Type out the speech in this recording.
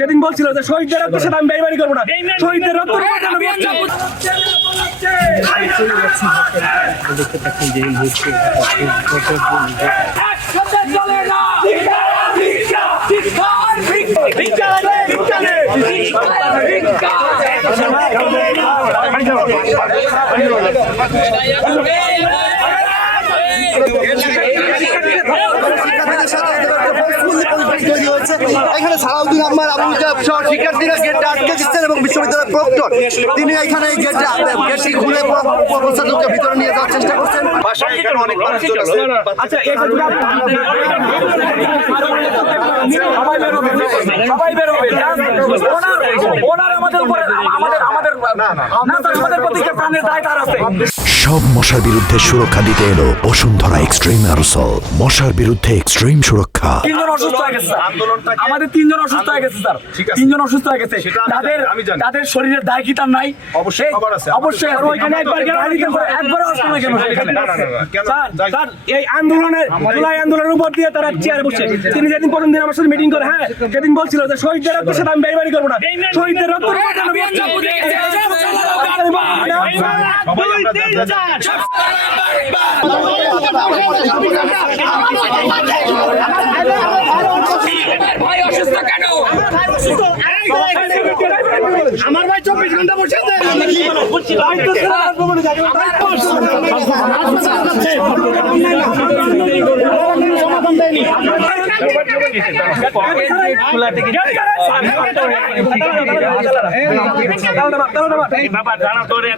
যেদিন বলছিল যে শহীদদের রক্তের সাথে আমি বেইমানি করবো না, শহীদদের রক্ত দেখতে পাচ্ছেন যে এই মুহূর্তে এখানে সালাউদ্দিন আহমদ আবু সহ শিক্ষার্থীরা গেটটা আটকে দিচ্ছেন এবং বিশ্ববিদ্যালয়ের প্রক্টর তিনি এখানে গেটটি খুলে প্রস্তাবকে ভিতরে নিয়ে যাওয়ার চেষ্টা করছেন। সবাই বের হবে। ওনার আমাদের উপরে আমাদের প্রতি প্রাণের দায় তার আছে। সব মশার বিরুদ্ধে সুরক্ষা দিতে এলো বসুন্ধরা এক্সট্রিম অ্যারোসল। মশার বিরুদ্ধে এক্সট্রিম সুরক্ষা। তিনজন অসুস্থ হয়ে গেছে আমাদের, তিনজন অসুস্থ হয়ে গেছে স্যার, তিনজন অসুস্থ হয়ে গেছে। তাদের শরীরের দায় কি তার নাই? অবশ্যই অবশ্যই। ওইখানে একবার আসতো না কেন? স্যার এই আন্দোলনের জুলাই আন্দোলনের উপর দিয়ে তারা চেয়ারে বসে, তিনি যেদিন প্রথম দিন আমার সাথে মিটিং করে, হ্যাঁ যেদিন বলছিল যে শহীদদের রক্তের সাথে আমি বেইমানি করবো না, শহীদদের রক্ত আমার ভাই 24 ঘন্টা বসে আছে। সমাধান দেয়নি। বাবা জানা তোরে